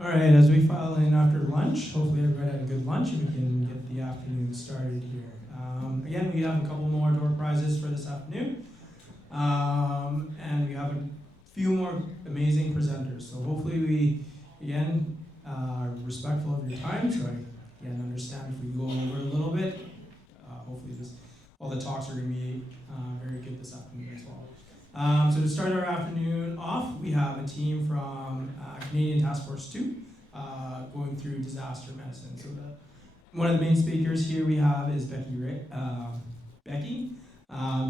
All right, as we file in after lunch, hopefully everybody had a good lunch and we can get the afternoon started here. Again, we have a couple more door prizes for this afternoon. And we have a few more amazing presenters. So hopefully we, again, are respectful of your time. So I, again, understand if we go over a little bit. Hopefully all the talks are going to be very good this afternoon as well. So to start our afternoon off, we have a team from Canadian Task Force 2 going through disaster medicine. So one of the main speakers here we have is Becky.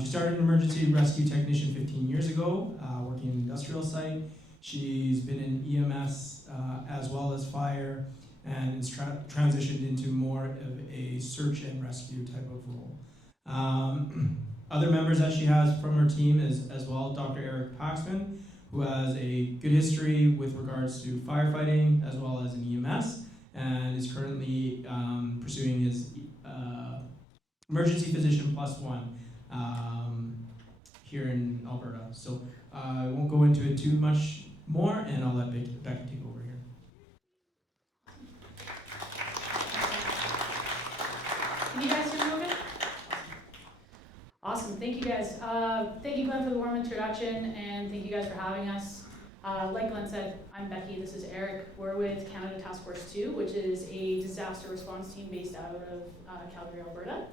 She started an emergency rescue technician 15 years ago, working in an industrial site. She's been in EMS as well as fire, and has transitioned into more of a search and rescue type of role. Other members that she has from her team is as well Dr. Eric Paxman, who has a good history with regards to firefighting as well as in EMS, and is currently pursuing his emergency physician +1 here in Alberta. So I won't go into it too much more, and I'll let Becky take over here. Can you guys hear me okay? Awesome, thank you guys. Thank you, Glenn, for the warm introduction, and thank you guys for having us. Like Glenn said, I'm Becky, this is Eric. We're with Canada Task Force 2, which is a disaster response team based out of Calgary, Alberta.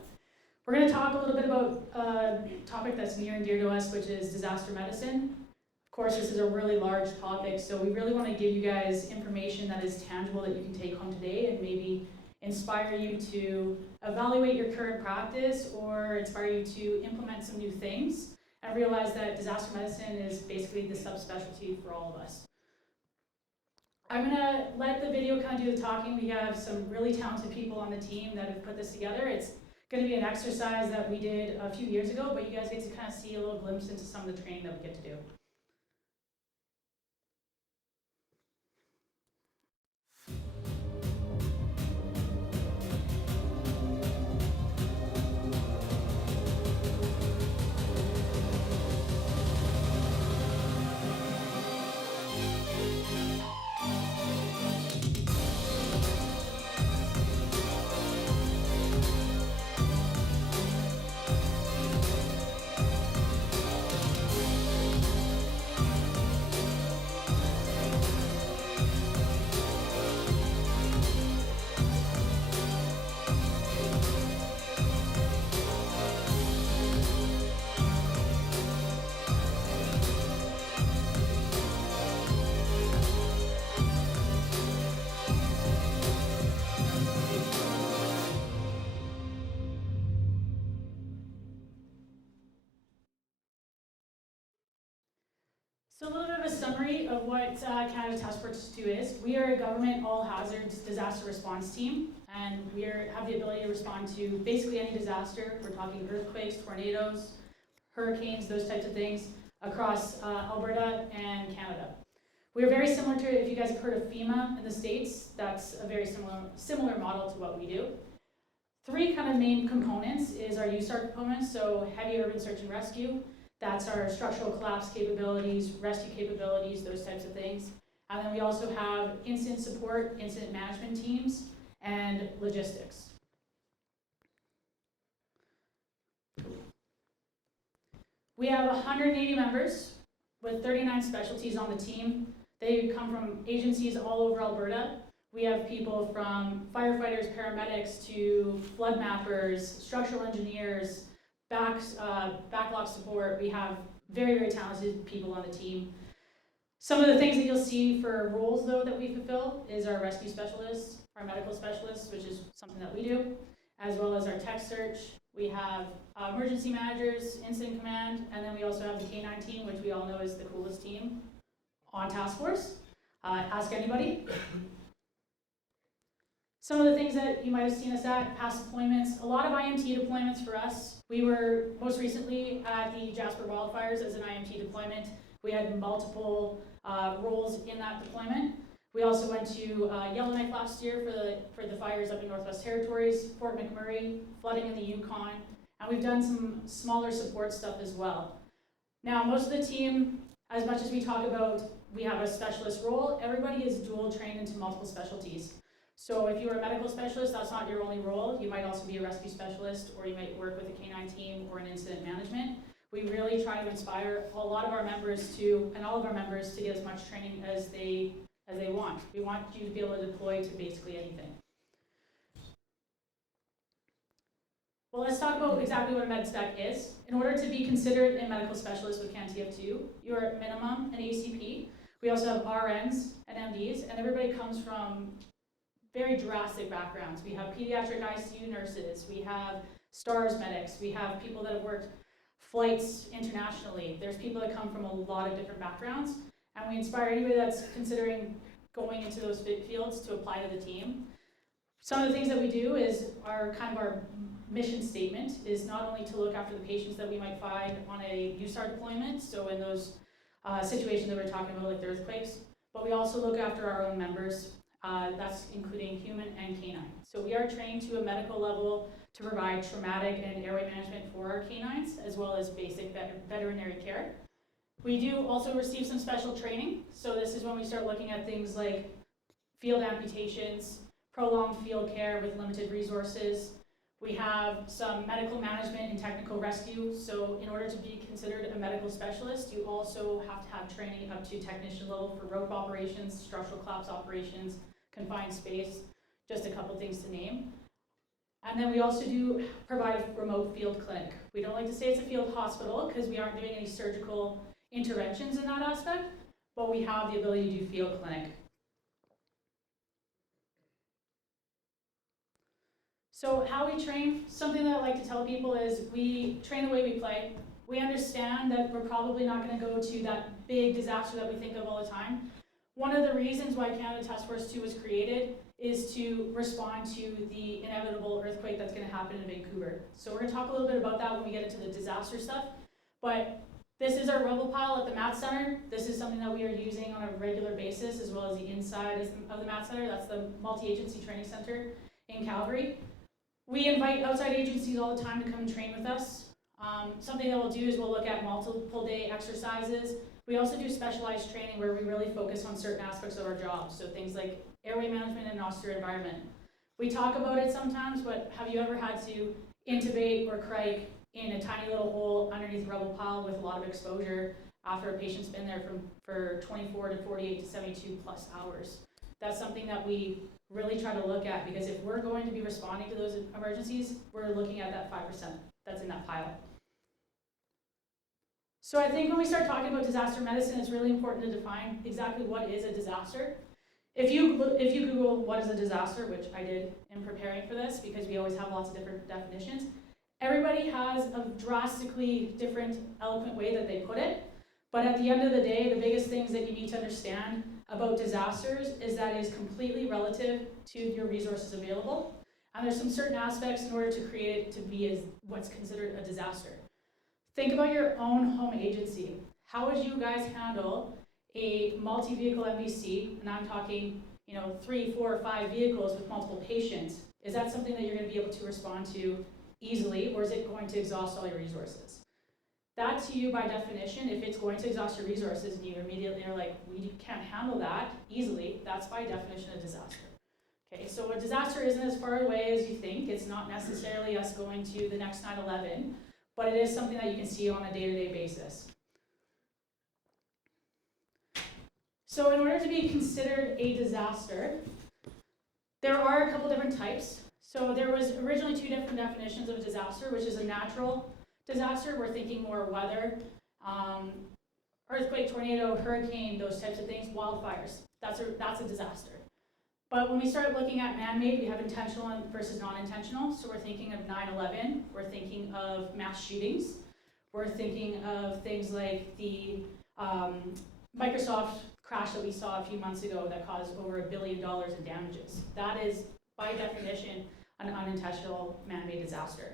We're going to talk a little bit about a topic that's near and dear to us, which is disaster medicine. Of course, this is a really large topic, so we really want to give you guys information that is tangible that you can take home today and maybe inspire you to evaluate your current practice or inspire you to implement some new things and realize that disaster medicine is basically the subspecialty for all of us. I'm going to let the video kind of do the talking. We have some really talented people on the team that have put this together. It's going to be an exercise that we did a few years ago, but you guys get to kind of see a little glimpse into some of the training that we get to do. So a little bit of a summary of what Canada Task Force 2 is. We are a government all-hazards disaster response team, and we have the ability to respond to basically any disaster. We're talking earthquakes, tornadoes, hurricanes, those types of things across Alberta and Canada. We are very similar to, if you guys have heard of FEMA in the States, that's a very similar model to what we do. Three kind of main components is our USAR components, so heavy urban search and rescue. That's our structural collapse capabilities, rescue capabilities, those types of things. And then we also have incident support, incident management teams, and logistics. We have 180 members with 39 specialties on the team. They come from agencies all over Alberta. We have people from firefighters, paramedics, to flood mappers, structural engineers, backlog support. We have very, very talented people on the team. Some of the things that you'll see for roles, though, that we fulfill is our rescue specialists, our medical specialists, which is something that we do, as well as our tech search. We have emergency managers, incident command, and then we also have the K9 team, which we all know is the coolest team on task force. Ask anybody. Some of the things that you might have seen us at, past deployments, a lot of IMT deployments for us. We were most recently at the Jasper wildfires as an IMT deployment. We had multiple roles in that deployment. We also went to Yellowknife last year for the fires up in Northwest Territories, Fort McMurray, flooding in the Yukon, and we've done some smaller support stuff as well. Now, most of the team, as much as we talk about we have a specialist role. Everybody is dual trained into multiple specialties. So if you're a medical specialist, that's not your only role. You might also be a rescue specialist, or you might work with a canine team or an incident management. We really try to inspire a lot of our members to, and all of our members to get as much training as they want. We want you to be able to deploy to basically anything. Well, let's talk about exactly what a med spec is. In order to be considered a medical specialist with CANTF2, you're at minimum an ACP. We also have RNs and MDs, and everybody comes from very drastic backgrounds. We have pediatric ICU nurses, we have STARS medics, we have people that have worked flights internationally. There's people that come from a lot of different backgrounds, and we inspire anybody that's considering going into those fields to apply to the team. Some of the things that we do is our mission statement is not only to look after the patients that we might find on a USAR deployment, so in those situations that we're talking about like the earthquakes, but we also look after our own members. That's including human and canine. So we are trained to a medical level to provide traumatic and airway management for our canines, as well as basic veterinary care. We do also receive some special training. So this is when we start looking at things like field amputations, prolonged field care with limited resources. We have some medical management and technical rescue. So in order to be considered a medical specialist, you also have to have training up to technician level for rope operations, structural collapse operations, confined space, just a couple things to name. And then we also do provide a remote field clinic. We don't like to say it's a field hospital because we aren't doing any surgical interventions in that aspect, but we have the ability to do field clinic. So how we train, something that I like to tell people is we train the way we play. We understand that we're probably not going to go to that big disaster that we think of all the time. One of the reasons why Canada Task Force 2 was created is to respond to the inevitable earthquake that's going to happen in Vancouver. So we're going to talk a little bit about that when we get into the disaster stuff. But this is our rubble pile at the MAT Center. This is something that we are using on a regular basis, as well as the inside of the MAT Center. That's the multi-agency training center in Calgary. We invite outside agencies all the time to come and train with us. Something that we'll do is we'll look at multiple day exercises. We also do specialized training where we really focus on certain aspects of our job. So things like airway management and austere environment. We talk about it sometimes, but have you ever had to intubate or crike in a tiny little hole underneath a rubble pile with a lot of exposure after a patient's been there for 24 to 48 to 72 plus hours? That's something that we really try to look at, because if we're going to be responding to those emergencies, we're looking at that 5% that's in that pile. So I think when we start talking about disaster medicine, it's really important to define exactly what is a disaster. If you Google what is a disaster, which I did in preparing for this, because we always have lots of different definitions, everybody has a drastically different, eloquent way that they put it. But at the end of the day, the biggest things that you need to understand about disasters is that it is completely relative to your resources available. And there's some certain aspects in order to create it to be as what's considered a disaster. Think about your own home agency. How would you guys handle a multi-vehicle MVC? And I'm talking, 3, 4, 5 vehicles with multiple patients. Is that something that you're going to be able to respond to easily, or is it going to exhaust all your resources? That, to you, by definition, if it's going to exhaust your resources and you immediately are like, we can't handle that easily, that's by definition a disaster. Okay, so a disaster isn't as far away as you think. It's not necessarily us going to the next 9/11, but it is something that you can see on a day-to-day basis. So in order to be considered a disaster, there are a couple different types. So there was originally 2 different definitions of a disaster, which is a natural disaster. We're thinking more weather, earthquake, tornado, hurricane, those types of things, wildfires. That's a disaster. But when we start looking at man-made, we have intentional versus non-intentional. So we're thinking of 9/11. We're thinking of mass shootings. We're thinking of things like the Microsoft crash that we saw a few months ago that caused over $1 billion in damages. That is, by definition, an unintentional man-made disaster.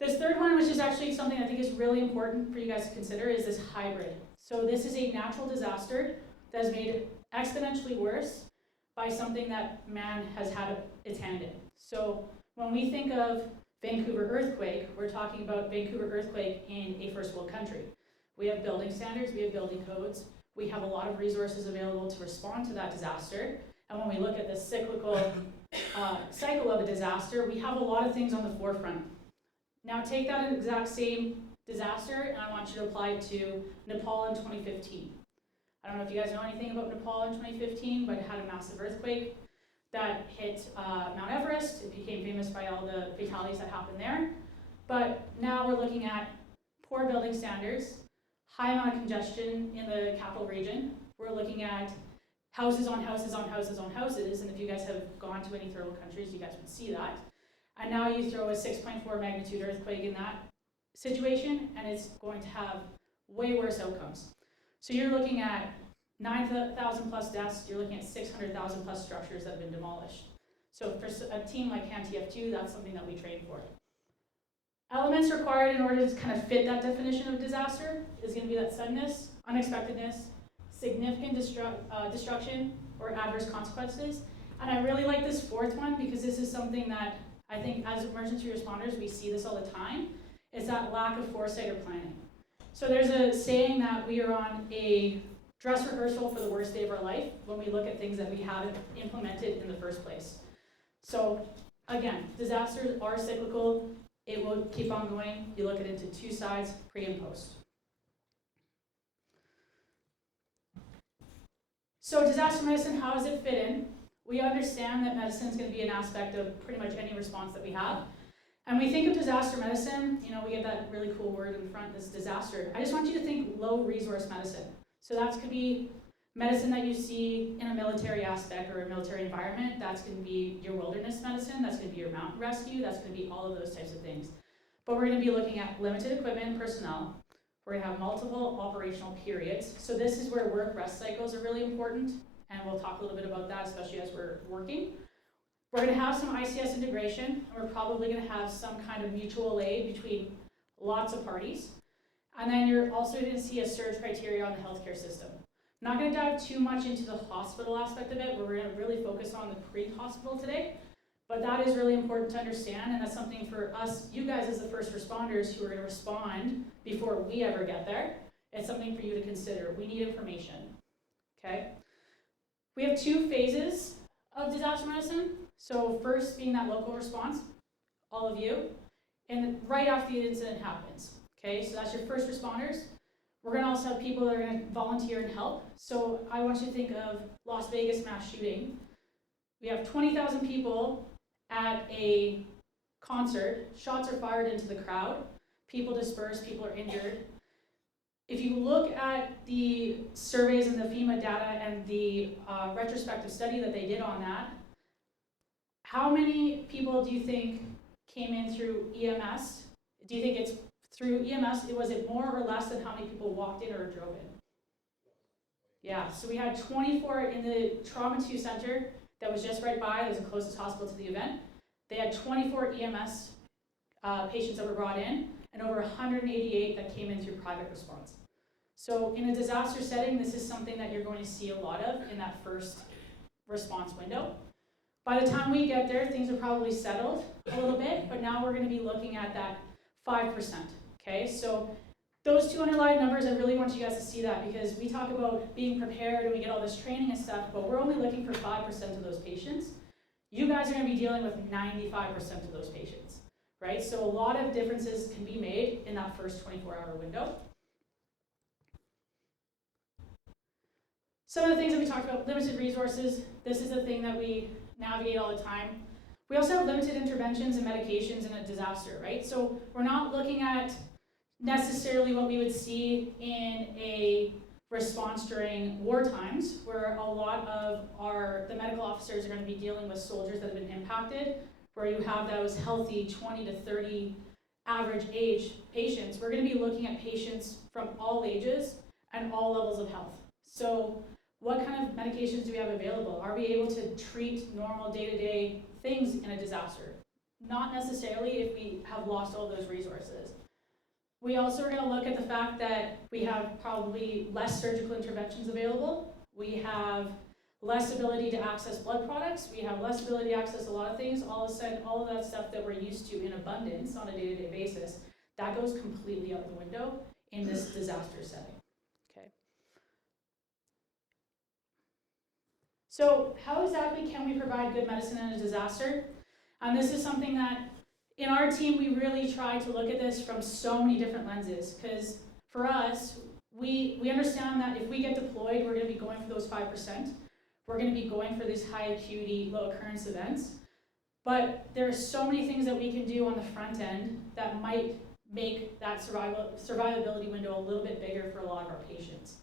This third one, which is actually something I think is really important for you guys to consider, is this hybrid. So this is a natural disaster that is made exponentially worse by something that man has had its hand in. So when we think of Vancouver earthquake, we're talking about Vancouver earthquake in a first world country. We have building standards, we have building codes, We have a lot of resources available to respond to that disaster. And when we look at the cyclical cycle of a disaster, we have a lot of things on the forefront. Now take that exact same disaster and I want you to apply it to Nepal in 2015. I don't know if you guys know anything about Nepal in 2015, but it had a massive earthquake that hit Mount Everest. It became famous by all the fatalities that happened there. But now we're looking at poor building standards, high amount of congestion in the capital region. We're looking at houses on houses on houses on houses, and if you guys have gone to any third world countries, you guys would see that. And now you throw a 6.4 magnitude earthquake in that situation, and it's going to have way worse outcomes. So you're looking at 9,000 plus deaths, you're looking at 600,000 plus structures that have been demolished. So for a team like CANTF2, that's something that we train for. Elements required in order to kind of fit that definition of disaster is going to be that suddenness, unexpectedness, significant destruction, or adverse consequences. And I really like this fourth one because this is something that I think as emergency responders, we see this all the time, is that lack of foresight or planning. So there's a saying that we are on a dress rehearsal for the worst day of our life when we look at things that we haven't implemented in the first place. So again, disasters are cyclical. It will keep on going. You look at it into two sides, pre and post. So disaster medicine, how does it fit in? We understand that medicine is going to be an aspect of pretty much any response that we have. And we think of disaster medicine, you know, we get that really cool word in front, this disaster. I just want you to think low resource medicine. So that could be medicine that you see in a military aspect or a military environment. That's going to be your wilderness medicine. That's going to be your mountain rescue. That's going to be all of those types of things. But we're going to be looking at limited equipment and personnel. We're going to have multiple operational periods. So this is where work-rest cycles are really important. And we'll talk a little bit about that, especially as we're working. We're going to have some ICS integration, and we're probably going to have some kind of mutual aid between lots of parties. And then you're also going to see a surge criteria on the healthcare system. I'm not going to dive too much into the hospital aspect of it, but we're going to really focus on the pre-hospital today. But that is really important to understand, and that's something for us, you guys as the first responders who are going to respond before we ever get there. It's something for you to consider. We need information, okay? We have two phases of disaster medicine. So first being that local response, all of you, and right after the incident happens, okay? So that's your first responders. We're going to also have people that are going to volunteer and help. So I want you to think of Las Vegas mass shooting. We have 20,000 people at a concert. Shots are fired into the crowd. People disperse, people are injured. If you look at the surveys and the FEMA data and the retrospective study that they did on that, how many people do you think came in through EMS? Do you think it's through EMS? Was it more or less than how many people walked in or drove in? Yeah, so we had 24 in the Trauma 2 center that was just right by. It was the closest hospital to the event. They had 24 EMS patients that were brought in, and over 188 that came in through private response. So in a disaster setting, this is something that you're going to see a lot of in that first response window. By the time we get there, things are probably settled a little bit, but now we're going to be looking at that 5%, okay? So those two underlying numbers, I really want you guys to see that because we talk about being prepared and we get all this training and stuff, but we're only looking for 5% of those patients. You guys are going to be dealing with 95% of those patients, right? So a lot of differences can be made in that first 24-hour window. Some of the things that we talked about, limited resources, this is the thing that we navigate all the time. We also have limited interventions and medications in a disaster, right? So we're not looking at necessarily what we would see in a response during war times, where a lot of the medical officers are going to be dealing with soldiers that have been impacted, where you have those healthy 20 to 30 average age patients. We're going to be looking at patients from all ages and all levels of health. So what kind of medications do we have available? Are we able to treat normal day-to-day things in a disaster? Not necessarily if we have lost all those resources. We also are going to look at the fact that we have probably less surgical interventions available. We have less ability to access blood products. We have less ability to access a lot of things. All of a sudden, all of that stuff that we're used to in abundance on a day-to-day basis, that goes completely out the window in this disaster setting. Okay. So how exactly can we provide good medicine in a disaster? And this is something that in our team, we really try to look at this from so many different lenses, because for us, we understand that if we get deployed, we're going to be going for those 5%. We're going to be going for these high acuity, low occurrence events. But there are so many things that we can do on the front end that might make that survivability window a little bit bigger for a lot of our patients.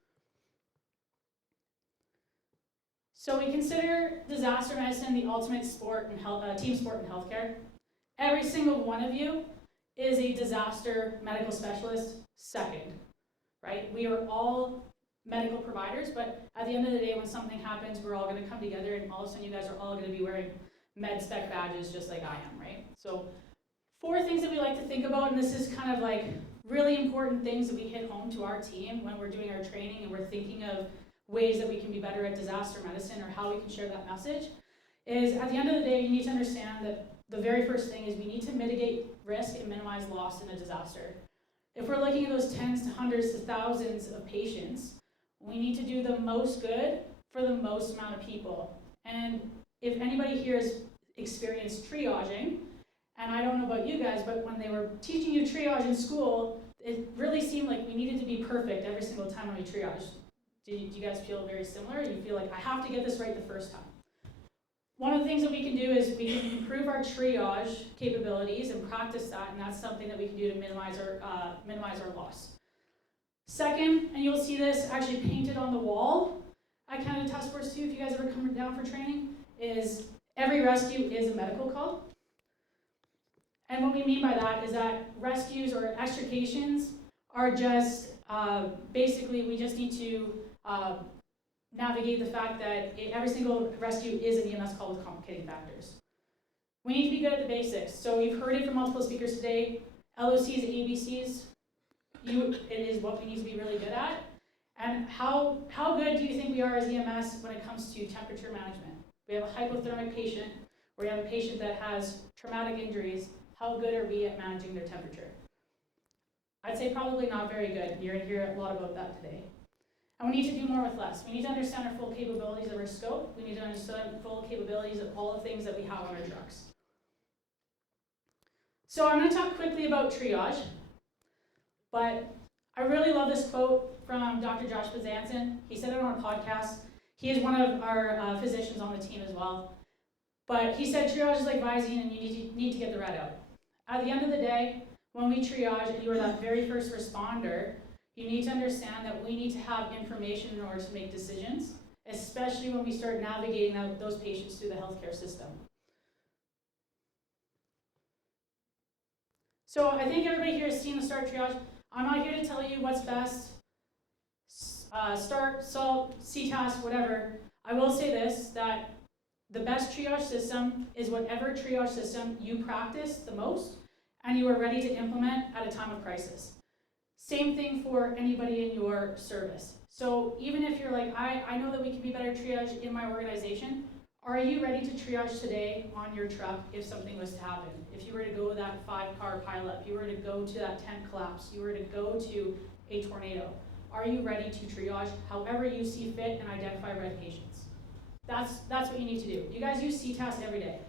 So we consider disaster medicine the ultimate sport and team sport in healthcare. Every single one of you is a disaster medical specialist second, right? We are all medical providers, but at the end of the day, when something happens, we're all going to come together, and all of a sudden you guys are all going to be wearing med spec badges just like I am, right? So 4 things that we like to think about, and this is kind of like really important things that we hit home to our team when we're doing our training and we're thinking of ways that we can be better at disaster medicine or how we can share that message, is at the end of the day, you need to understand that the very first thing is we need to mitigate risk and minimize loss in a disaster. If we're looking at those tens to hundreds to thousands of patients, we need to do the most good for the most amount of people. And if anybody here has experienced triaging, and I don't know about you guys, but when they were teaching you triage in school, it really seemed like we needed to be perfect every single time when we triaged. Do you guys feel very similar? You feel like, I have to get this right the first time. One of the things that we can do is we can improve our triage capabilities and practice that, and that's something that we can do to minimize our loss. Second, and you'll see this actually painted on the wall at Canada Task Force 2 if you guys ever come down for training, is every rescue is a medical call. And what we mean by that is that rescues or extrications are just basically we just need to navigate the fact that every single rescue is an EMS call with complicating factors. We need to be good at the basics. So you've heard it from multiple speakers today. LOCs, ABCs, it is what we need to be really good at. And how good do you think we are as EMS when it comes to temperature management? We have a hypothermic patient, or we have a patient that has traumatic injuries. How good are we at managing their temperature? I'd say probably not very good. You're going to hear a lot about that today. And we need to do more with less. We need to understand our full capabilities of our scope. We need to understand full capabilities of all the things that we have on our trucks. So I'm going to talk quickly about triage, but I really love this quote from Dr. Josh Bezanson. He said it on a podcast. He is one of our physicians on the team as well. But he said triage is like Visine and you need to get the red out. At the end of the day, when we triage and you are that very first responder, you need to understand that we need to have information in order to make decisions, especially when we start navigating those patients through the healthcare system. So I think everybody here has seen the START triage. I'm not here to tell you what's best, START, SALT, CTAS, whatever. I will say this, that the best triage system is whatever triage system you practice the most and you are ready to implement at a time of crisis. Same thing for anybody in your service. So even if you're like, I know that we can be better triage in my organization, are you ready to triage today on your truck if something was to happen? If you were to go to that 5-car pileup, you were to go to that tent collapse, you were to go to a tornado, are you ready to triage however you see fit and identify red patients? That's what you need to do. You guys use CTAS every day.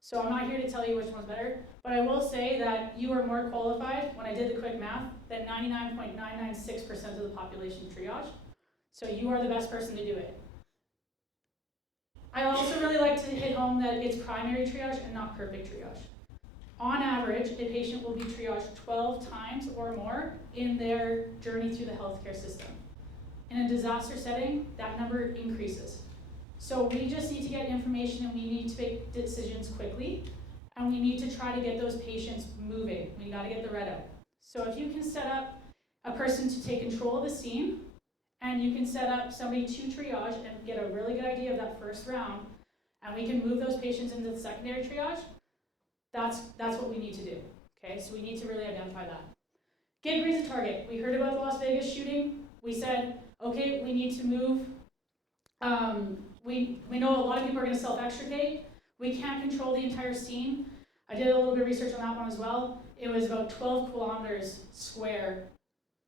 So I'm not here to tell you which one's better, but I will say that you are more qualified, when I did the quick math, than 99.996% of the population triage. So you are the best person to do it. I also really like to hit home that it's primary triage and not perfect triage. On average, a patient will be triaged 12 times or more in their journey through the healthcare system. In a disaster setting, that number increases. So we just need to get information and we need to make decisions quickly, and we need to try to get those patients moving. We gotta get the red out. So if you can set up a person to take control of the scene, and you can set up somebody to triage and get a really good idea of that first round, and we can move those patients into the secondary triage, that's what we need to do, okay? So we need to really identify that. Get agrees a target. We heard about the Las Vegas shooting. We said, okay, we need to move. We know a lot of people are gonna self-extricate. We can't control the entire scene. I did a little bit of research on that one as well. It was about 12 kilometers square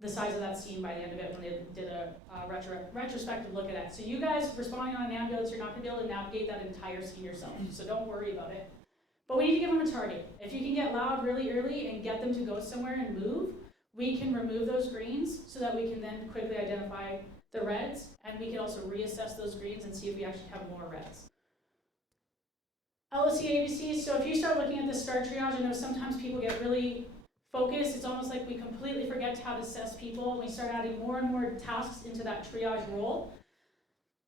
the size of that scene by the end of it when they did a retrospective look at it. So you guys responding on an ambulance, you're not going to be able to navigate that entire scene yourself, so don't worry about it. But we need to give them a target. If you can get loud really early and get them to go somewhere and move, we can remove those greens so that we can then quickly identify the reds, and we can also reassess those greens and see if we actually have more reds. LOC ABCs, so if you start looking at the start triage, I know sometimes people get really focused. It's almost like we completely forget how to assess people, and we start adding more and more tasks into that triage role.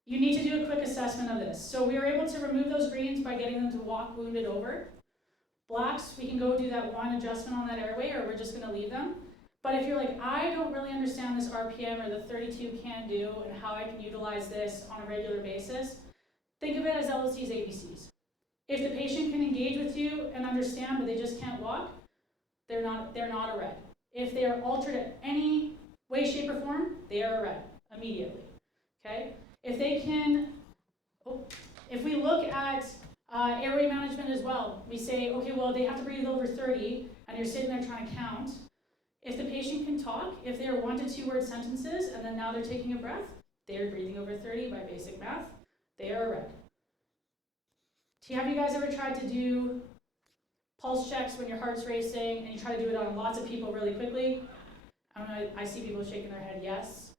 You need to do a quick assessment of this. So we were able to remove those greens by getting them to walk wounded over. Blacks, we can go do that one adjustment on that airway, or we're just going to leave them. But if you're like, I don't really understand this RPM or the 32 can do and how I can utilize this on a regular basis, think of it as LOCs, ABCs. If the patient can engage with you and understand, but they just can't walk, they're not a red. If they are altered in any way, shape, or form, they are a red immediately. Okay? If they can, if we look at airway management as well, we say, okay, well, they have to breathe over 30, and you're sitting there trying to count. If the patient can talk, if they're 1 to 2 word sentences, and then now they're taking a breath, they're breathing over 30 by basic math, they are a red. Have you guys ever tried to do pulse checks when your heart's racing and you try to do it on lots of people really quickly? I don't know, I see people shaking their head yes.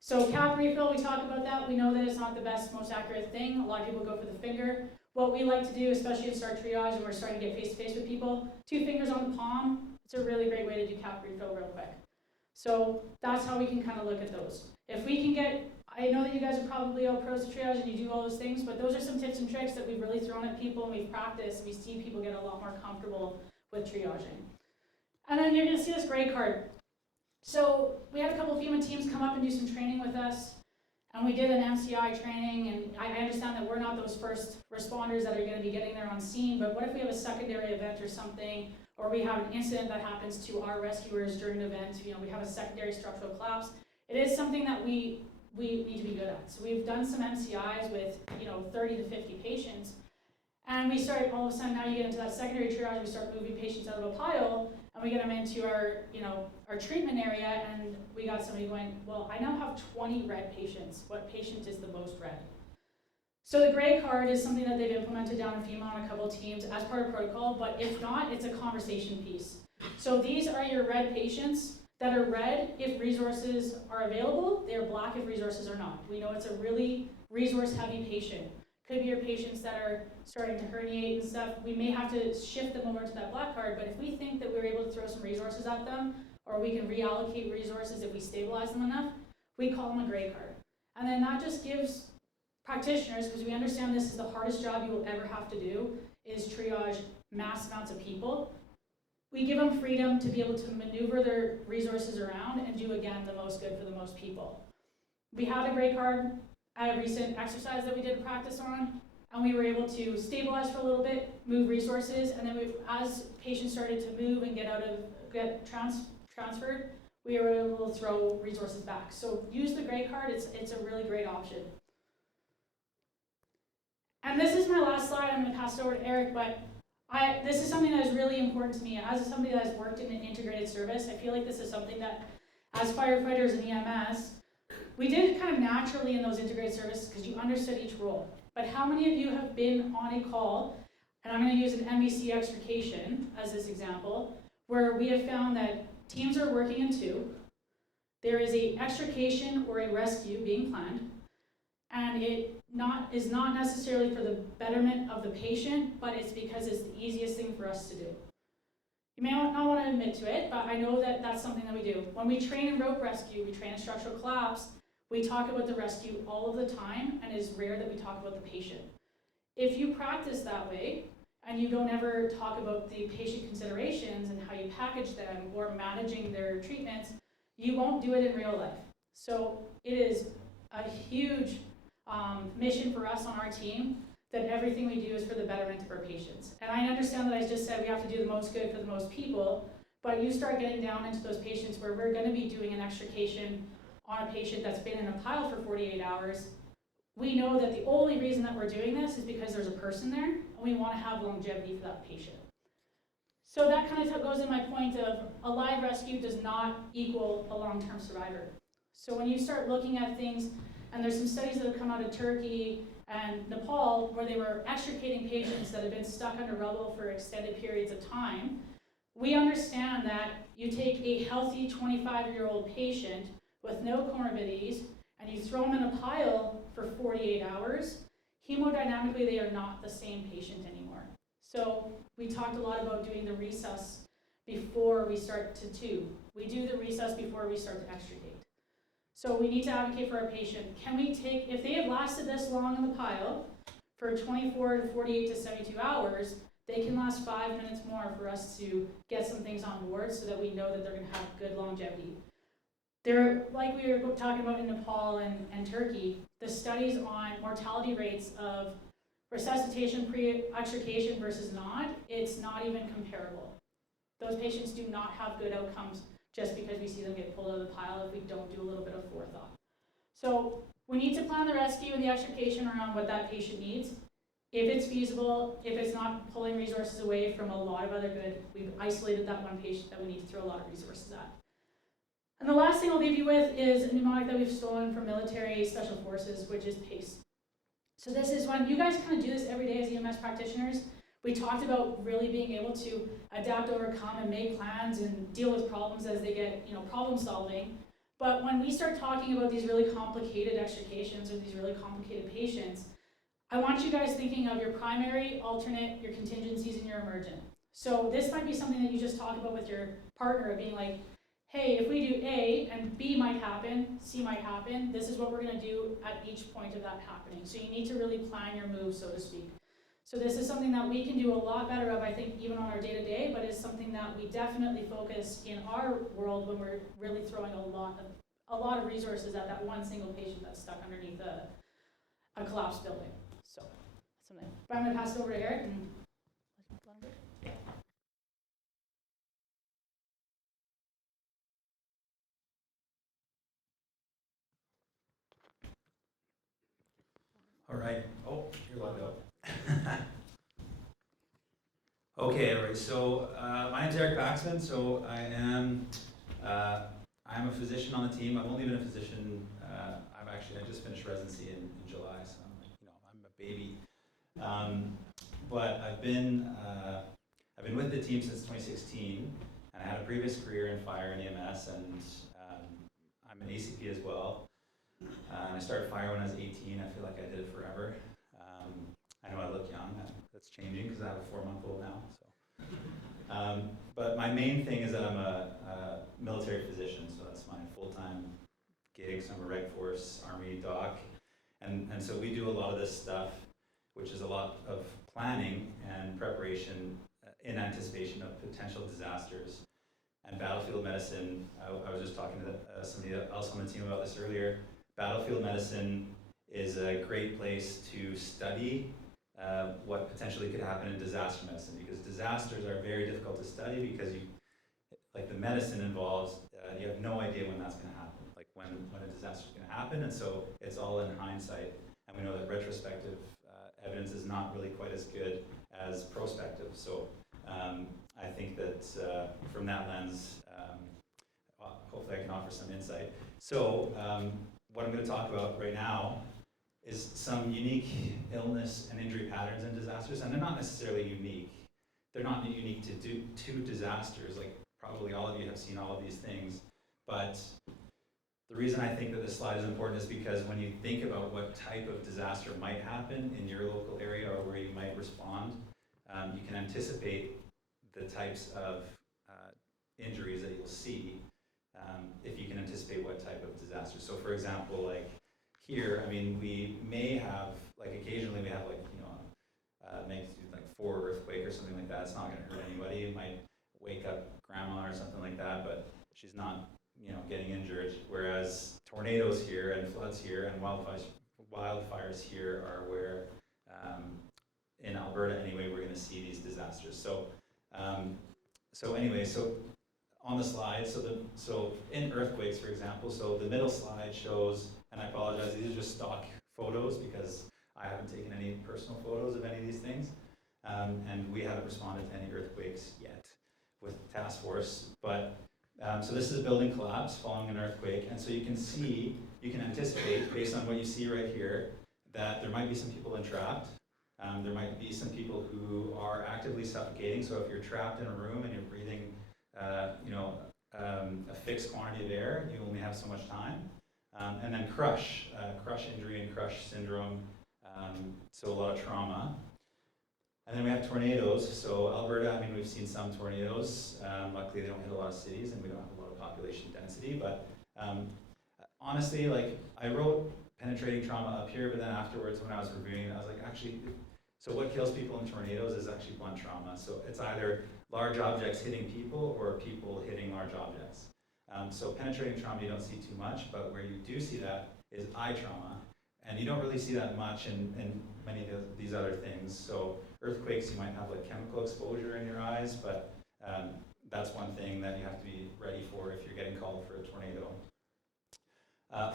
So cap refill, we talk about that. We know that it's not the best, most accurate thing. A lot of people go for the finger. What we like to do, especially in start triage and we're starting to get face-to-face with people, 2 fingers on the palm. It's a really great way to do cap refill real quick. So that's how we can kind of look at those. If we can get, I know that you guys are probably all pros to triage and you do all those things, but those are some tips and tricks that we've really thrown at people and we've practiced, and we see people get a lot more comfortable with triaging. And then you're going to see this gray card. So we had a couple of FEMA teams come up and do some training with us, and we did an MCI training, and I understand that we're not those first responders that are going to be getting there on scene, but what if we have a secondary event or something, or we have an incident that happens to our rescuers during an event, you know, we have a secondary structural collapse. It is something that we need to be good at. So we've done some MCIs with, 30 to 50 patients, and we start, all of a sudden now you get into that secondary triage, we start moving patients out of a pile, and we get them into our, our treatment area, and we got somebody going, well, I now have 20 red patients. What patient is the most red? So the gray card is something that they've implemented down in FEMA on a couple of teams as part of protocol, but if not, it's a conversation piece. So these are your red patients that are red if resources are available, they're black if resources are not. We know it's a really resource-heavy patient. Could be your patients that are starting to herniate and stuff. We may have to shift them over to that black card, but if we think that we're able to throw some resources at them, or we can reallocate resources if we stabilize them enough, we call them a gray card. And then that just gives practitioners, because we understand this is the hardest job you will ever have to do, is triage mass amounts of people. We give them freedom to be able to maneuver their resources around and do, again, the most good for the most people. We had a gray card at a recent exercise that we did practice on, and we were able to stabilize for a little bit, move resources, and then as patients started to move and get transferred, we were able to throw resources back. So use the gray card, it's a really great option. And this is my last slide, I'm going to pass it over to Eric, but this is something that is really important to me. As somebody that has worked in an integrated service, I feel like this is something that, as firefighters and EMS, we did kind of naturally in those integrated services because you understood each role. But how many of you have been on a call, and I'm going to use an MBC extrication as this example, where we have found that teams are working in 2, there is a extrication or a rescue being planned, and it is not necessarily for the betterment of the patient, but it's because it's the easiest thing for us to do. You may not want to admit to it, but I know that that's something that we do. When we train in rope rescue, we train in structural collapse, we talk about the rescue all of the time, and it's rare that we talk about the patient. If you practice that way, and you don't ever talk about the patient considerations and how you package them or managing their treatments, you won't do it in real life. So it is a huge mission for us on our team that everything we do is for the betterment of our patients. And I understand that I just said we have to do the most good for the most people, but you start getting down into those patients where we're going to be doing an extrication on a patient that's been in a pile for 48 hours. We know that the only reason that we're doing this is because there's a person there, and we want to have longevity for that patient. So that kind of goes in my point of a live rescue does not equal a long-term survivor. So when you start looking at things, and there's some studies that have come out of Turkey and Nepal where they were extricating patients that have been stuck under rubble for extended periods of time, we understand that you take a healthy 25-year-old patient with no comorbidities and you throw them in a pile for 48 hours, hemodynamically they are not the same patient anymore. So we talked a lot about doing the resus before we start to tube. We do the resus before we start to extricate. So we need to advocate for our patient. Can we take, if they have lasted this long in the pile for 24 to 48 to 72 hours, they can last 5 minutes more for us to get some things on board so that we know that they're going to have good longevity. There, like we were talking about in Nepal and Turkey, the studies on mortality rates of resuscitation pre-extrication versus not, it's not even comparable. Those patients do not have good outcomes just because we see them get pulled out of the pile if we don't do a little bit of forethought. So we need to plan the rescue and the extrication around what that patient needs. If it's feasible, if it's not pulling resources away from a lot of other good, we've isolated that one patient that we need to throw a lot of resources at. And the last thing I'll leave you with is a mnemonic that we've stolen from military special forces, which is PACE. So this is when you guys kind of do this every day as EMS practitioners. We talked about really being able to adapt, overcome, and make plans and deal with problems as they get, problem solving. But when we start talking about these really complicated extrications or these really complicated patients, I want you guys thinking of your primary, alternate, your contingencies, and your emergent. So this might be something that you just talk about with your partner of being like, hey, if we do A and B might happen, C might happen, this is what we're going to do at each point of that happening. So you need to really plan your moves, so to speak. So this is something that we can do a lot better of, I think, even on our day-to-day, but is something that we definitely focus in our world when we're really throwing a lot of resources at that one single patient that's stuck underneath a collapsed building. So that's something. But I'm going to pass it over to Eric and let him go. All right. Oh, you're logged out. Okay, all right. So my name's Eric Baxman. So I'm a physician on the team. I've only been a physician. I just finished residency in July, so I'm a baby. But I've been with the team since 2016, and I had a previous career in fire and EMS, and I'm an ACP as well. I started fire when I was 18. I feel like I did it forever. I know I look young. That's changing because I have a 4-month-old now. So, but my main thing is that I'm a military physician, so that's my full-time gig. So I'm a Reg Force Army doc, and so we do a lot of this stuff, which is a lot of planning and preparation in anticipation of potential disasters. And battlefield medicine, I was just talking to somebody else on the team about this earlier. Battlefield medicine is a great place to study what potentially could happen in disaster medicine, because disasters are very difficult to study because like the medicine involves, you have no idea when that's going to happen, like when a disaster is going to happen, and so it's all in hindsight. And we know that retrospective evidence is not really quite as good as prospective. So I think that from that lens, hopefully I can offer some insight. So what I'm going to talk about right now is some unique illness and injury patterns in disasters, and they're not necessarily unique. They're not unique to disasters, like probably all of you have seen all of these things, but the reason I think that this slide is important is because when you think about what type of disaster might happen in your local area or where you might respond, you can anticipate the types of injuries that you'll see if you can anticipate what type of disaster. So for example, like here, I mean, we may have, like occasionally we have like, magnitude like 4 earthquake or something like that. It's not gonna hurt anybody. It might wake up grandma or something like that, but she's not, getting injured. Whereas tornadoes here and floods here and wildfires here are where, in Alberta anyway, we're gonna see these disasters. So, so on the slide, so in earthquakes, for example, so the middle slide shows, and I apologize, these are just stock photos because I haven't taken any personal photos of any of these things, and we haven't responded to any earthquakes yet. with task force, but so this is a building collapse following an earthquake, and so you can see, you can anticipate based on what you see right here that there might be some people entrapped. There might be some people who are actively suffocating. So if you're trapped in a room and you're breathing, a fixed quantity of air, you only have so much time. And then crush injury and crush syndrome. So a lot of trauma. And then we have tornadoes. So Alberta, I mean, we've seen some tornadoes. Luckily, they don't hit a lot of cities, and we don't have a lot of population density. But honestly, like, I wrote penetrating trauma up here, but then afterwards, when I was reviewing it, I was like, actually, so what kills people in tornadoes is actually blunt trauma. So it's either large objects hitting people or people hitting large objects. So penetrating trauma you don't see too much, but where you do see that is eye trauma. And you don't really see that much in many of these other things. So earthquakes, you might have like chemical exposure in your eyes, but that's one thing that you have to be ready for if you're getting called for a tornado.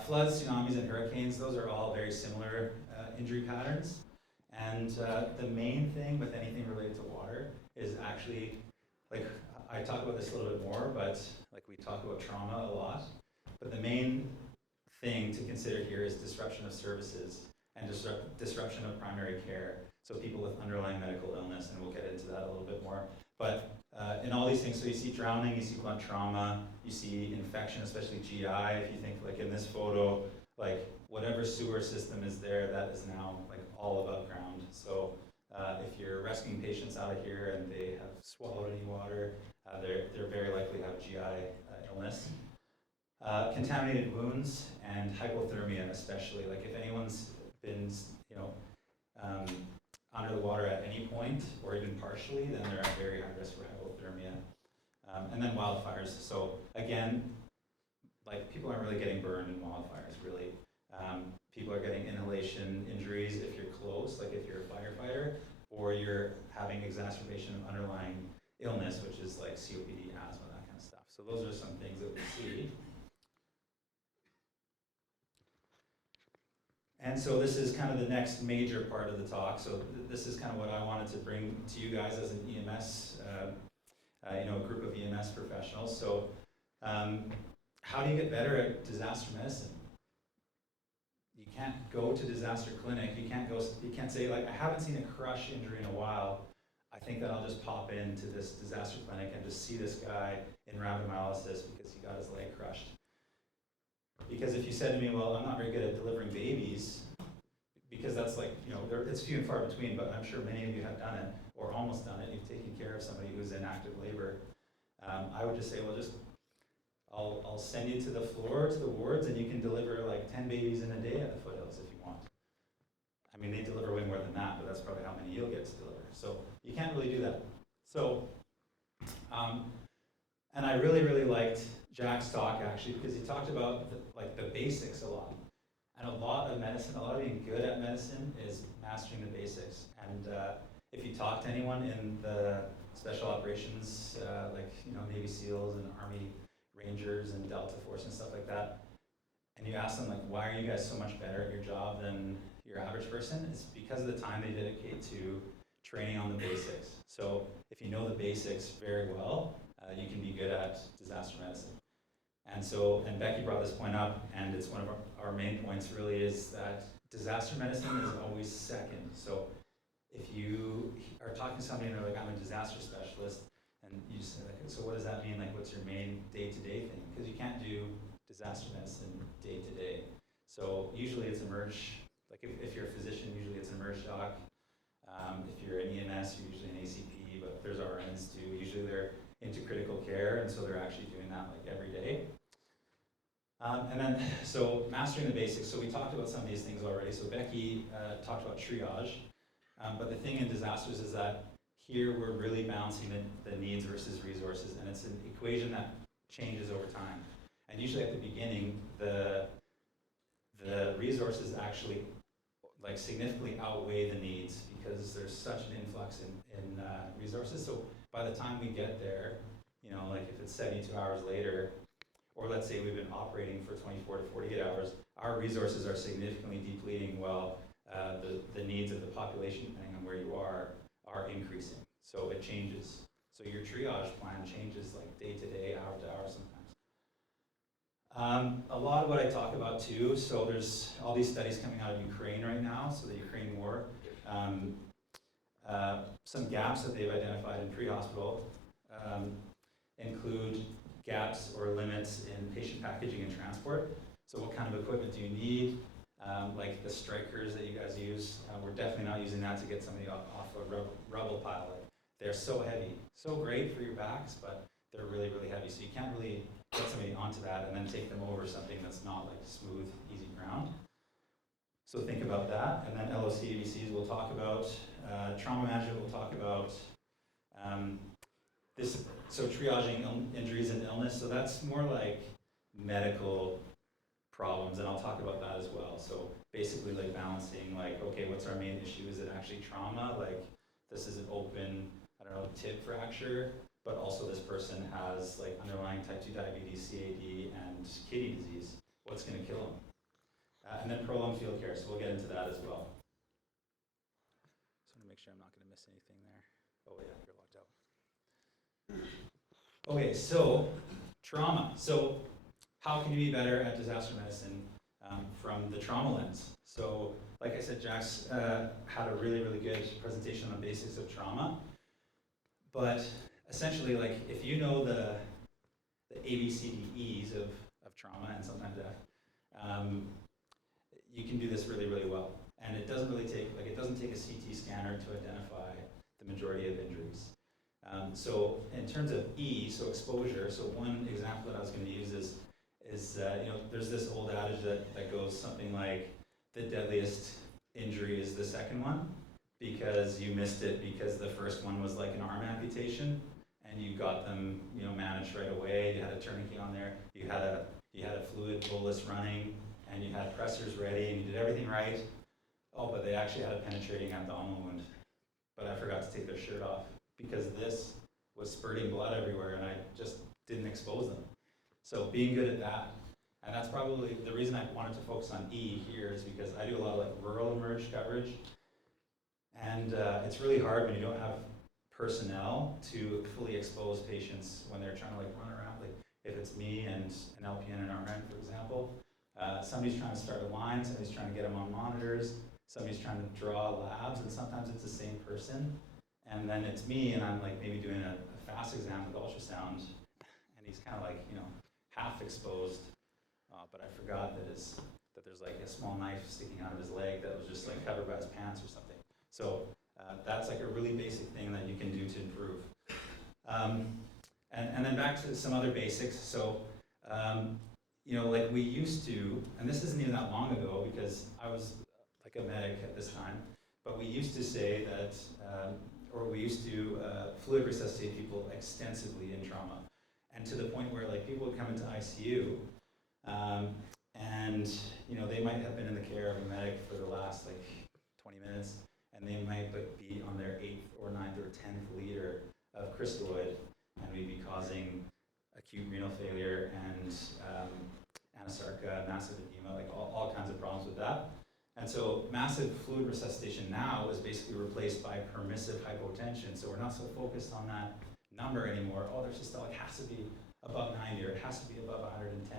Floods, tsunamis, and hurricanes, those are all very similar injury patterns. And the main thing with anything related to water is actually, like, I talk about this a little bit more, but like we talk about trauma a lot. But the main thing to consider here is disruption of services and disruption of primary care. So people with underlying medical illness, and we'll get into that a little bit more. But in all these things, so you see drowning, you see blunt trauma, you see infection, especially GI. If you think like in this photo, like whatever sewer system is there, that is now like all above ground. So if you're rescuing patients out of here and they have swallowed any water, they're very likely to have GI illness. Contaminated wounds and hypothermia, especially. Like if anyone's been, under the water at any point or even partially, then they're at very high risk for hypothermia. And then wildfires. So again, like people aren't really getting burned in wildfires, really. People are getting inhalation injuries if you're close, like if you're a firefighter, or you're having exacerbation of underlying illness, which is like COPD, asthma, that kind of stuff. So those are some things that we see. And so this is kind of the next major part of the talk. So this is kind of what I wanted to bring to you guys as an EMS, a group of EMS professionals. So how do you get better at disaster medicine? You can't go to disaster clinic. You can't say like, I haven't seen a crush injury in a while. I think that I'll just pop into this disaster clinic and just see this guy in rhabdomyolysis because he got his leg crushed. Because if you said to me, well, I'm not very good at delivering babies, because that's like, it's few and far between, but I'm sure many of you have done it or almost done it. You've taken care of somebody who's in active labor. I would just say, well, I'll send you to the floor, to the wards, and you can deliver like 10 babies in a day at the foothills if you want. I mean, they deliver way more than that, but that's probably how many you'll get to deliver. So you can't really do that. So, and I really, really liked Jack's talk actually, because he talked about the basics a lot. And a lot of medicine, a lot of being good at medicine is mastering the basics. And if you talk to anyone in the special operations, Navy SEALs and Army Rangers and Delta Force and stuff like that, and you ask them like, why are you guys so much better at your job than your average person? It's because of the time they dedicate to training on the basics. So if you know the basics very well, you can be good at disaster medicine. And Becky brought this point up, and it's one of our main points really, is that disaster medicine is always second. So if you are talking to somebody and they're like, I'm a disaster specialist, and you say like, so what does that mean? Like, what's your main day-to-day thing? Because you can't do disaster medicine day-to-day. So usually it's emerge, like if you're a physician, usually it's an emerge doc. If you're an EMS, you're usually an ACP, but there's RNs too. Usually they're into critical care, and so they're actually doing that like every day. And then, so mastering the basics. So we talked about some of these things already. So Becky talked about triage. But the thing in disasters is that here we're really balancing the needs versus resources, and it's an equation that changes over time. And usually at the beginning, the resources actually like significantly outweigh the needs because there's such an influx in resources. So by the time we get there, like if it's 72 hours later, or let's say we've been operating for 24 to 48 hours, our resources are significantly depleting while the needs of the population, depending on where you are increasing. So it changes. So your triage plan changes like day to day, hour to hour sometimes. A lot of what I talk about too, so there's all these studies coming out of Ukraine right now, so the Ukraine war. Some gaps that they've identified in pre-hospital include gaps or limits in patient packaging and transport. So what kind of equipment do you need? Like the strikers that you guys use, we're definitely not using that to get somebody off a rubble pile. Like, they're so heavy, so great for your backs, but they're really, really heavy. So you can't really get somebody onto that and then take them over something that's not like smooth, easy ground. So think about that. And then LOC ABCs we'll talk about. Trauma management we'll talk about. So triaging injuries and illness. So that's more like medical problems, and I'll talk about that as well. So basically like balancing like, okay, what's our main issue? Is it actually trauma? Like this is an open, I don't know, tib fracture, but also this person has like underlying type 2 diabetes, CAD, and kidney disease. What's gonna kill them? And then prolonged field care, so we'll get into that as well. Just wanna make sure I'm not gonna miss anything there. Oh yeah, you're locked out. Okay, so trauma. So how can you be better at disaster medicine from the trauma lens? So like I said, Jack's had a really, really good presentation on the basics of trauma. But essentially, like if you know the ABCDEs of trauma and sometimes death, you can do this really, really well. And it doesn't really take, like it doesn't take a CT scanner to identify the majority of injuries. So in terms of E, so exposure, so one example that I was going to use is you know, there's this old adage that goes something like, the deadliest injury is the second one, because you missed it because the first one was like an arm amputation, and you got them, you know, managed right away. You had a tourniquet on there, you had a fluid bolus running, and you had pressors ready, and you did everything right. Oh, but they actually had a penetrating abdominal wound, but I forgot to take their shirt off because this was spurting blood everywhere, and I just didn't expose them. So being good at that, and that's probably the reason I wanted to focus on E here, is because I do a lot of like rural emerge coverage, and it's really hard when you don't have personnel to fully expose patients when they're trying to like run around. Like if it's me and an LPN and RN, for example, somebody's trying to start a line, somebody's trying to get them on monitors, somebody's trying to draw labs, and sometimes it's the same person, and then it's me, and I'm like maybe doing a fast exam with ultrasound, and he's kind of like, you know, half exposed, but I forgot that there's like a small knife sticking out of his leg that was just like covered by his pants or something. So that's like a really basic thing that you can do to improve. And then back to some other basics. So, you know, like we used to, and this isn't even that long ago because I was like a medic at this time, but we used to say that, or we used to fluid resuscitate people extensively in trauma. And to the point where like people would come into ICU, and you know, they might have been in the care of a medic for the last like 20 minutes, and they might be on their 8th or 9th or 10th liter of crystalloid, and we'd be causing acute renal failure and anasarca, massive edema, like all kinds of problems with that. And so massive fluid resuscitation now is basically replaced by permissive hypotension. So we're not so focused on that number anymore. Oh, their systolic has to be above 90 or it has to be above 110.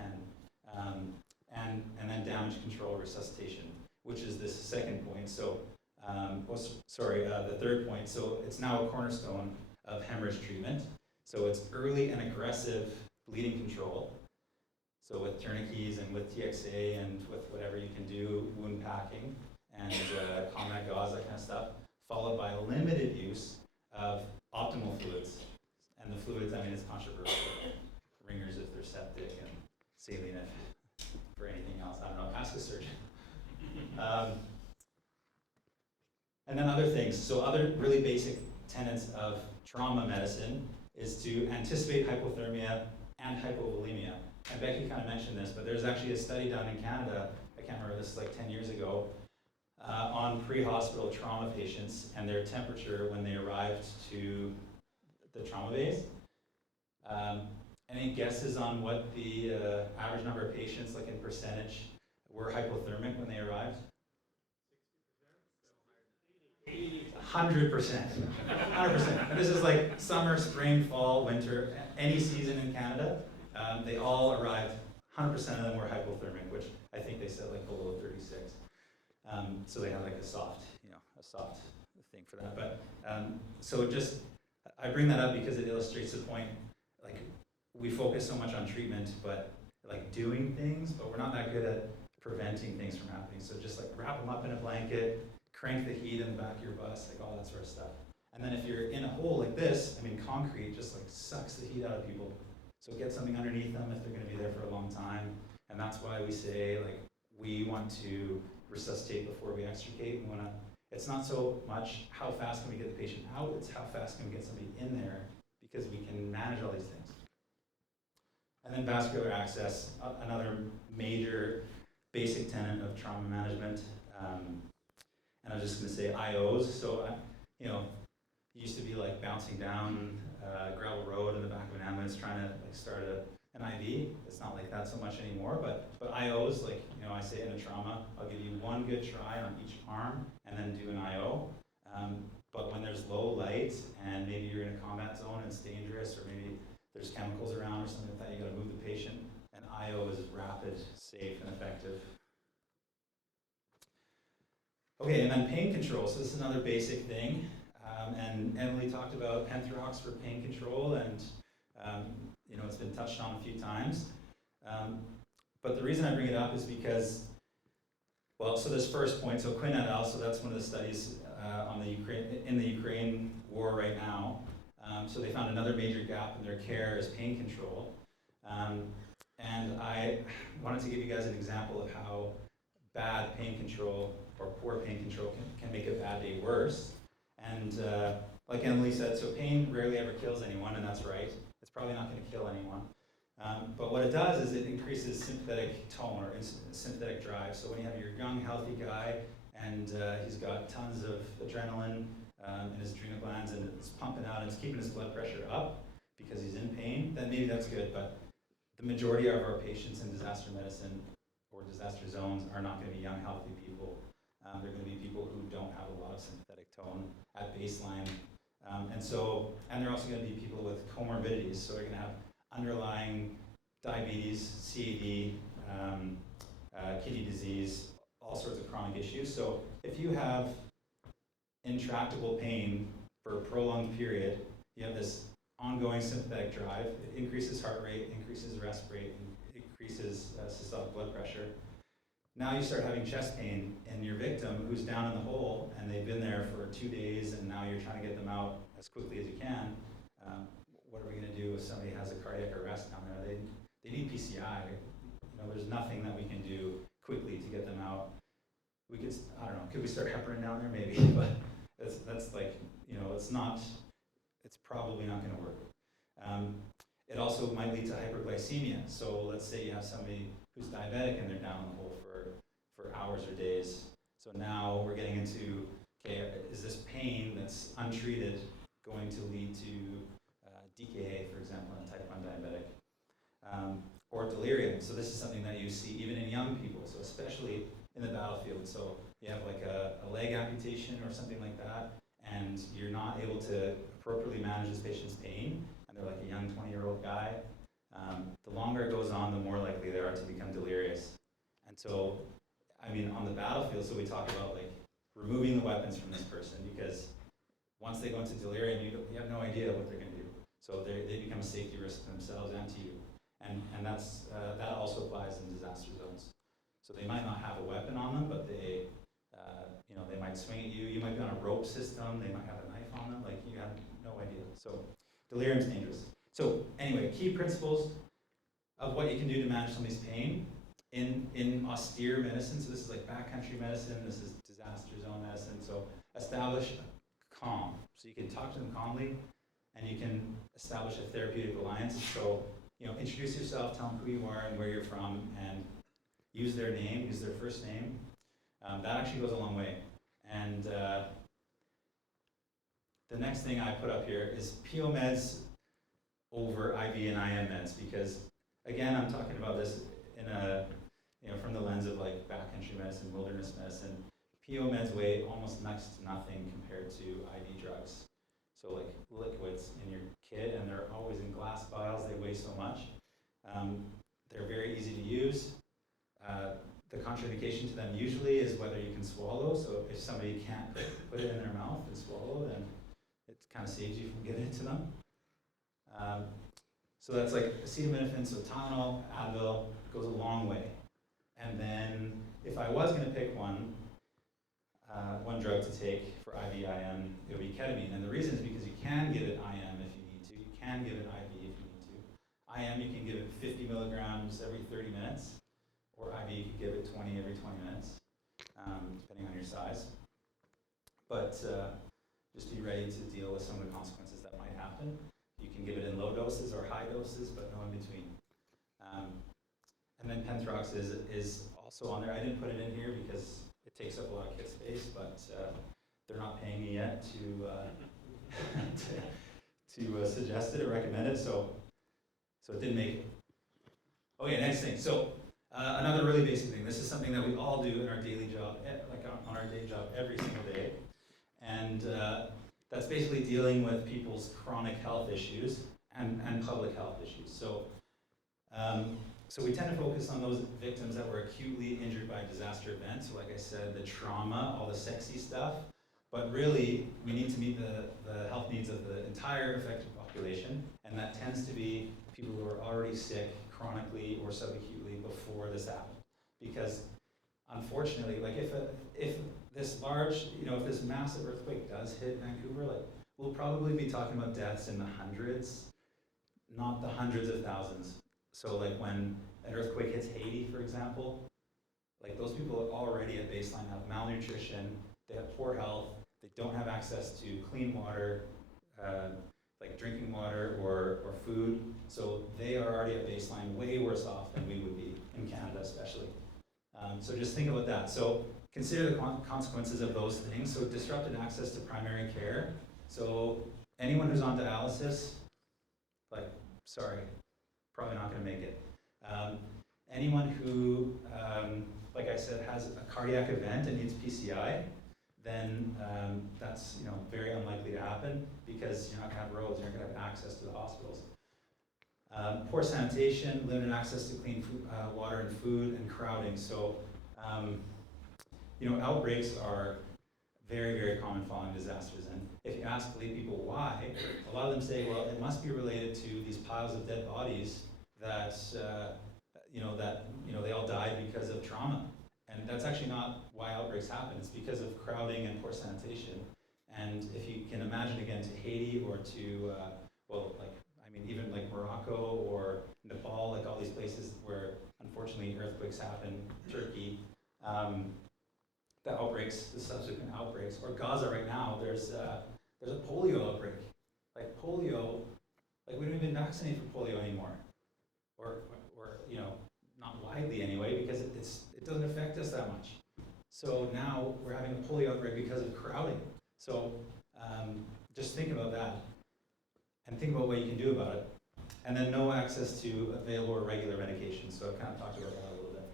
And then damage control resuscitation, which is this second point. So, the third point. So it's now a cornerstone of hemorrhage treatment. So it's early and aggressive bleeding control. So with tourniquets and with TXA and with whatever you can do, wound packing and combat gauze, that kind of stuff, followed by limited use of optimal fluids. And the fluids, I mean, it's controversial. Ringers if they're septic, and saline if for anything else. I don't know, ask a surgeon. And then other things. So other really basic tenets of trauma medicine is to anticipate hypothermia and hypovolemia. And Becky kind of mentioned this, but there's actually a study done in Canada, I can't remember, this is like 10 years ago, on pre-hospital trauma patients and their temperature when they arrived to the trauma base. Any guesses on what the average number of patients, like in percentage, were hypothermic when they arrived? 60%? 100%. 100%. And this is like summer, spring, fall, winter, any season in Canada. They all arrived, 100% of them were hypothermic, which I think they said like below 36. So they have like a soft thing for that. But so just, I bring that up because it illustrates the point, like we focus so much on treatment, but like doing things, but we're not that good at preventing things from happening. So just like wrap them up in a blanket, crank the heat in the back of your bus, like all that sort of stuff. And then if you're in a hole like this, I mean, concrete just like sucks the heat out of people. So get something underneath them if they're gonna be there for a long time. And that's why we say, like, we want to resuscitate before we extricate. We wanna, it's not so much how fast can we get the patient out, it's how fast can we get somebody in there, because we can manage all these things. And then vascular access, another major basic tenet of trauma management. And I'm just going to say IOs. So, it used to be like bouncing down gravel road in the back of an ambulance trying to like start an IV. It's not like that so much anymore. But IOs, like I say in a trauma, I'll give you one good try on each arm and then do an IO. But when there's low light and maybe you're in a combat zone and it's dangerous, or maybe there's chemicals around or something like that, you got to move the patient. And IO is rapid, safe, and effective. Okay, and then pain control. So this is another basic thing. And Emily talked about Penthrox for pain control, and it's been touched on a few times. But the reason I bring it up is because, well, so this first point, so Quinn et al., so that's one of the studies on the Ukraine war right now. So they found another major gap in their care is pain control. And I wanted to give you guys an example of how bad pain control or poor pain control can make a bad day worse. And like Emily said, so pain rarely ever kills anyone, and that's right. It's probably not going to kill anyone. But what it does is it increases sympathetic tone or sympathetic drive. So when you have your young, healthy guy and he's got tons of adrenaline in his adrenal glands and it's pumping out and it's keeping his blood pressure up because he's in pain, then maybe that's good. But the majority of our patients in disaster medicine or disaster zones are not going to be young, healthy people. They're going to be people who don't have a lot of sympathetic tone at baseline. And they're also going to be people with comorbidities. So they're going to have underlying diabetes, CAD, kidney disease, all sorts of chronic issues. So if you have intractable pain for a prolonged period, you have this ongoing sympathetic drive, it increases heart rate, increases rest rate, increases systolic blood pressure. Now you start having chest pain in your victim who's down in the hole and they've been there for 2 days and now you're trying to get them out as quickly as you can. What are we going to do if somebody has a cardiac arrest down there? They need PCI. There's nothing that we can do quickly to get them out. We could, I don't know, could we start heparin down there? Maybe, but that's like, it's probably not going to work. It also might lead to hyperglycemia. So let's say you have somebody who's diabetic and they're down in the hole for hours or days. So now we're getting into, okay, is this pain that's untreated going to lead to DKA, for example, in a type 1 diabetic? Or delirium. So this is something that you see even in young people, so especially in the battlefield. So you have like a leg amputation or something like that, and you're not able to appropriately manage this patient's pain, and they're like a young 20-year-old guy. The longer it goes on, the more likely they are to become delirious. And so, on the battlefield, so we talk about like removing the weapons from this person, because once they go into delirium, you have no idea what they're going to do. So they become a safety risk to themselves and to you. And that also applies in disaster zones. So they might not have a weapon on them, but they might swing at you. You might be on a rope system. They might have a knife on them. Like, you have no idea. So delirium is dangerous. So anyway, key principles of what you can do to manage somebody's pain in austere medicine. So this is like backcountry medicine. This is disaster zone medicine. So establish calm. So you can talk to them calmly, and you can establish a therapeutic alliance. So introduce yourself, tell them who you are and where you're from, and use their name, use their first name. That actually goes a long way. And the next thing I put up here is PO meds over IV and IM meds, because again, I'm talking about this in from the lens of like backcountry medicine, wilderness medicine. PO meds weigh almost next to nothing compared to IV drugs. So like liquids in your kit, and they're always in glass vials, they weigh so much. They're very easy to use. The contraindication to them usually is whether you can swallow. So if somebody can't put it in their mouth and swallow, then it kind of saves you from giving it to them. So that's like acetaminophen, so Tylenol, Advil goes a long way. And then if I was going to pick one drug to take for IVIM, it would be ketamine. And the reason is because you can give it IM if you need to. You can give it IV if you need to. IM, you can give it 50 milligrams every 30 minutes. Or IV, you could give it 20 every 20 minutes, depending on your size. But just be ready to deal with some of the consequences that might happen. You can give it in low doses or high doses, but no in between. And then Penthrox is also on there. I didn't put it in here because it takes up a lot of kit space, but they're not paying me yet to suggest it or recommend it, so it didn't make it. Okay, next thing. So another really basic thing. This is something that we all do in our daily job, like on our day job every single day, and that's basically dealing with people's chronic health issues and public health issues. So we tend to focus on those victims that were acutely injured by disaster events. So like I said, the trauma, all the sexy stuff. But really, we need to meet the health needs of the entire affected population. And that tends to be people who are already sick chronically or subacutely before this happened. Because unfortunately, like if this large, if this massive earthquake does hit Vancouver, like we'll probably be talking about deaths in the hundreds, not the hundreds of thousands. So like when an earthquake hits Haiti, for example, like those people are already at baseline, have malnutrition, they have poor health, they don't have access to clean water, like drinking water or food. So they are already at baseline, way worse off than we would be in Canada especially. So just think about that. So consider the consequences of those things. So disrupted access to primary care. So anyone who's on dialysis, like, sorry, probably not going to make it. Anyone who, like I said, has a cardiac event and needs PCI, then that's very unlikely to happen because you're not going to have roads, you're not going to have access to the hospitals. Poor sanitation, limited access to clean food, water and food, and crowding. So, outbreaks are very, very common following disasters. And if you ask lay people why, a lot of them say, well, it must be related to these piles of dead bodies that, they all died because of trauma. And that's actually not why outbreaks happen. It's because of crowding and poor sanitation. And if you can imagine again to Haiti or to, even like Morocco or Nepal, like all these places where unfortunately earthquakes happen, Turkey, the outbreaks, the subsequent outbreaks, or Gaza right now, there's a polio outbreak. Like polio, like we don't even vaccinate for polio anymore. Or not widely anyway, because it doesn't affect us that much. So now we're having a polio outbreak because of crowding. So just think about that, and think about what you can do about it. And then no access to available or regular medication. So I've kind of talked about that a little bit.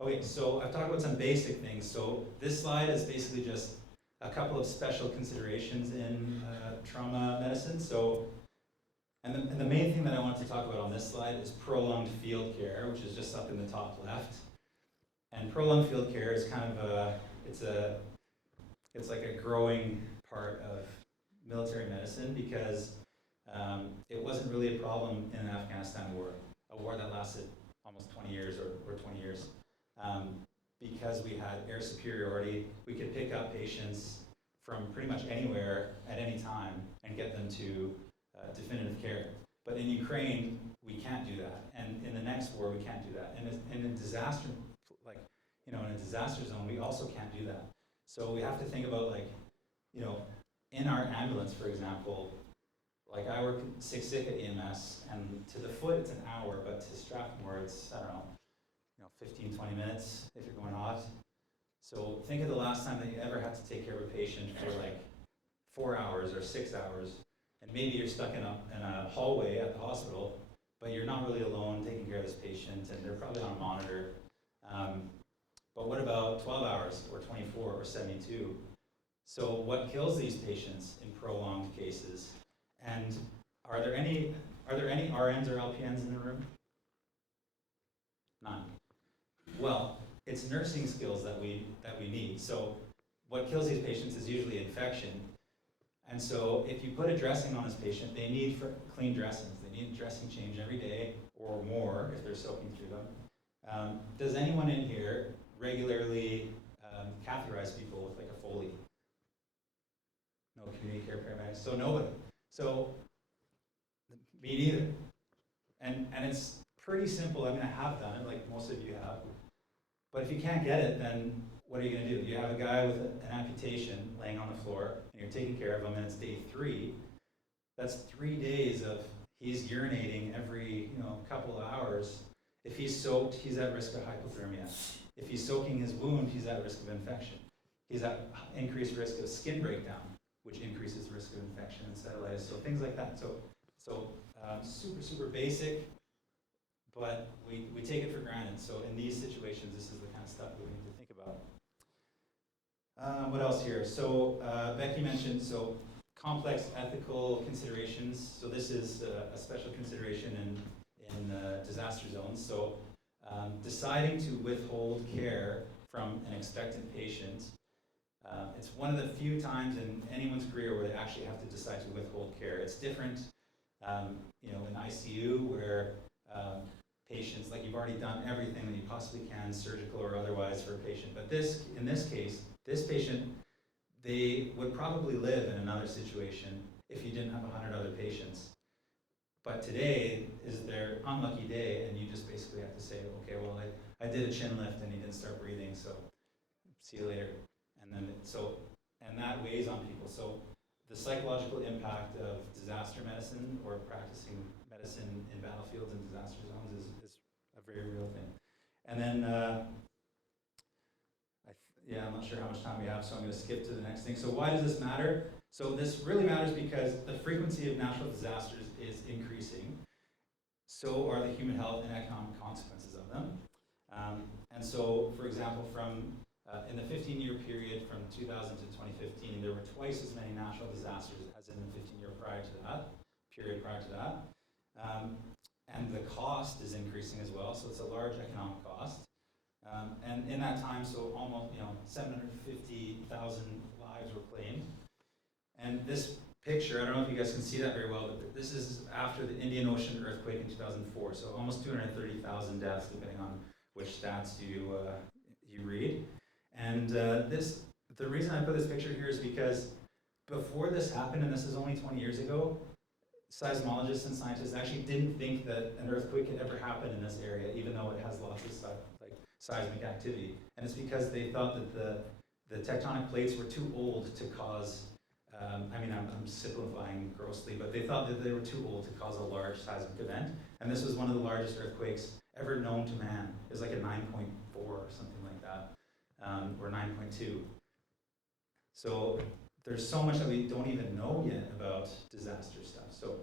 Okay, so I've talked about some basic things. So this slide is basically just a couple of special considerations in trauma medicine. So, and the main thing that I want to talk about on this slide is prolonged field care, which is just up in the top left. And prolonged field care is kind of it's like a growing part of military medicine because it wasn't really a problem in the Afghanistan war, a war that lasted almost 20 years or 20 years. Because we had air superiority, we could pick up patients from pretty much anywhere at any time and get them to definitive care. But in Ukraine, we can't do that. And in the next war, we can't do that. And in a disaster, in a disaster zone, we also can't do that. So we have to think about in our ambulance, for example, like I work 6 sick at EMS, and to the foot it's an hour, but to Strathmore it's, 15, 20 minutes if you're going hot. So think of the last time that you ever had to take care of a patient for 4 hours or 6 hours, and maybe you're stuck in a hallway at the hospital, but you're not really alone taking care of this patient, and they're probably on a monitor. But what about 12 hours or 24 or 72? So what kills these patients in prolonged cases? And are there any RNs or LPNs in the room? None. Well, it's nursing skills that we need. So what kills these patients is usually infection. And so if you put a dressing on this patient, they need clean dressings. They need a dressing change every day or more if they're soaking through them. Does anyone in here regularly catheterize people with like a Foley? No community care paramedics? So nobody. So me neither. And it's pretty simple. I mean, I have done it, like most of you have. But if you can't get it, then what are you going to do? You have a guy with an amputation laying on the floor, and you're taking care of him, and it's day 3. That's 3 days of he's urinating every couple of hours. If he's soaked, he's at risk of hypothermia. If he's soaking his wound, he's at risk of infection. He's at increased risk of skin breakdown, which increases risk of infection and cellulitis. So things like that. So super, super basic, but we take it for granted. So in these situations, this is the kind of stuff that we need to think about. What else here? So Becky mentioned, so complex ethical considerations. So this is a special consideration in disaster zones. So deciding to withhold care from an expectant patient. It's one of the few times in anyone's career where they actually have to decide to withhold care. It's different, in ICU where patients, like you've already done everything that you possibly can, surgical or otherwise, for a patient. But in this case, this patient, they would probably live in another situation if you didn't have 100 other patients. But today is their unlucky day, and you just basically have to say, okay, well, I did a chin lift and he didn't start breathing, so see you later. And that weighs on people. So the psychological impact of disaster medicine or practicing medicine in battlefields and disaster zones is a very real thing. And then, I'm not sure how much time we have, so I'm going to skip to the next thing. So why does this matter? So this really matters because the frequency of natural disasters is increasing. So are the human health and economic consequences of them. And so, for example, in the 15-year period from 2000 to 2015, there were twice as many natural disasters as in the 15-year period prior to that. And the cost is increasing as well, so it's a large economic cost. And in that time, so almost 750,000 lives were claimed. And this picture, I don't know if you guys can see that very well, but this is after the Indian Ocean earthquake in 2004, so almost 230,000 deaths, depending on which stats you read. And the reason I put this picture here is because before this happened, and this is only 20 years ago, seismologists and scientists actually didn't think that an earthquake could ever happen in this area, even though it has lots of seismic activity. And it's because they thought that the tectonic plates were too old to cause, I'm simplifying grossly, but they thought that they were too old to cause a large seismic event. And this was one of the largest earthquakes ever known to man. It was like a 9.4 or something like that, or 9.2. So there's so much that we don't even know yet about disaster stuff. So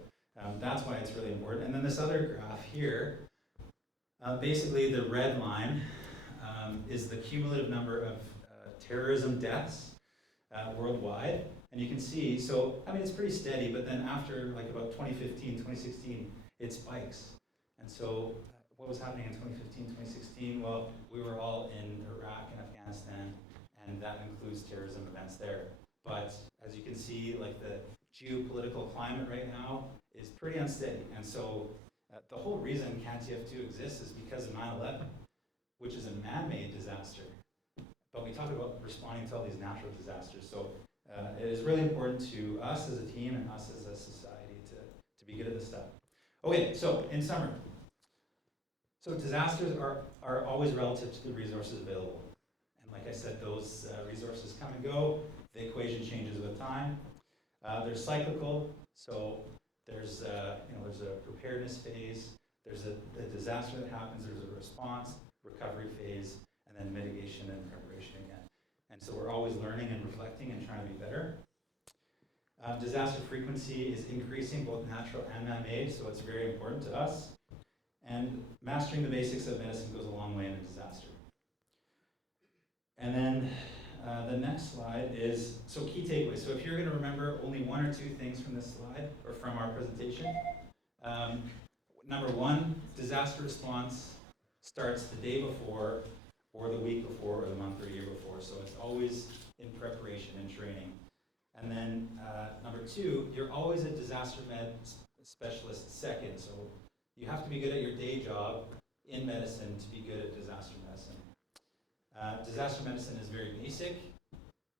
that's why it's really important. And then this other graph here, basically the red line is the cumulative number of terrorism deaths worldwide. And you can see, it's pretty steady, but then after about 2015, 2016, it spikes. And so what was happening in 2015, 2016? Well, we were all in Iraq and Afghanistan, and that includes terrorism events there. But as you can see, the geopolitical climate right now is pretty unsteady. And so the whole reason CANTF2 exists is because of 9/11, which is a man-made disaster. But we talk about responding to all these natural disasters. So it is really important to us as a team and us as a society to be good at this stuff. Okay, so in summary, so disasters are always relative to the resources available. And like I said, those resources come and go. The equation changes with time. They're cyclical, so there's a preparedness phase, there's a disaster that happens, there's a response, recovery phase, and then mitigation and preparation again. And so we're always learning and reflecting and trying to be better. Disaster frequency is increasing, both natural and man-made, so it's very important to us. And mastering the basics of medicine goes a long way in a disaster. And then the next slide is, so key takeaways. So if you're going to remember only one or two things from this slide or from our presentation, number one, disaster response starts the day before or the week before or the month or year before. So it's always in preparation and training. And then number two, you're always a disaster med specialist second. So you have to be good at your day job in medicine to be good at disaster medicine. Disaster medicine is very basic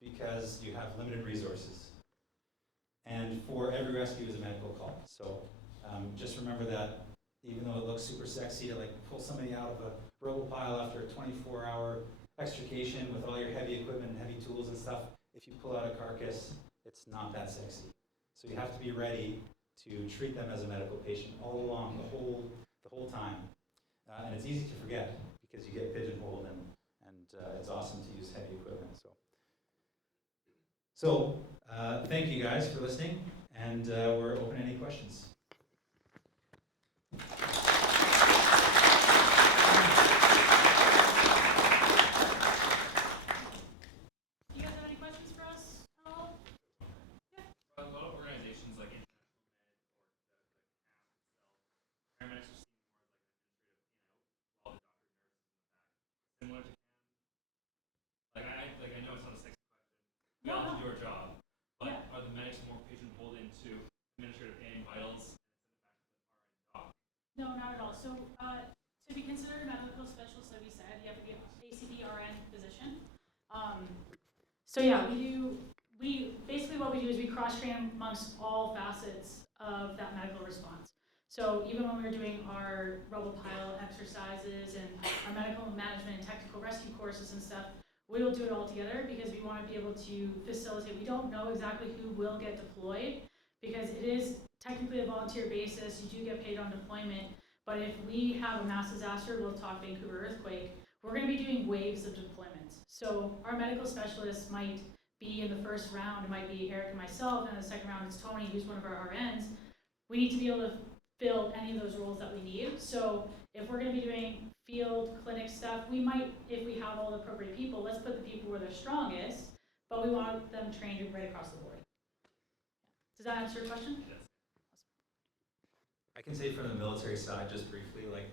because you have limited resources. And for every rescue is a medical call. So just remember that even though it looks super sexy to like pull somebody out of a rubble pile after a 24-hour extrication with all your heavy equipment and heavy tools and stuff, if you pull out a carcass, it's not that sexy. So you have to be ready to treat them as a medical patient all along the whole time. And it's easy to forget because you get pigeonholed and it's awesome to use heavy equipment. So thank you guys for listening, and we're open to any questions. Do you guys have any questions for us at all? Yeah. A lot of organizations like International Med or the CANTF itself, paramedics are seen more as like an administrative, while the doctor nurse is in the back. Similar to I know it's not a sexy question. You No, all no. do your job, but Yeah. are the medics more pigeonholed into administrative and vitals and No, not at all. So to be considered a medical specialist, like we said, you have to be an ACP RN physician. So yeah, we basically what we do is we cross-train amongst all facets of that medical response. So even when we were doing our rubble pile exercises and our medical management and technical rescue courses and stuff, we will do it all together because we want to be able to facilitate. We don't know exactly who will get deployed because it is technically a volunteer basis. You do get paid on deployment, but if we have a mass disaster, we'll talk Vancouver earthquake, we're going to be doing waves of deployments. So our medical specialists might be in the first round, it might be Eric and myself, and in the second round it's Tony, who's one of our RNs. We need to be able to fill any of those roles that we need. So if we're going to be doing field clinic stuff, we might, if we have all the appropriate people, let's put the people where they're strongest, but we want them trained right across the board. Does that answer your question? yes. I can say from the military side, just briefly, like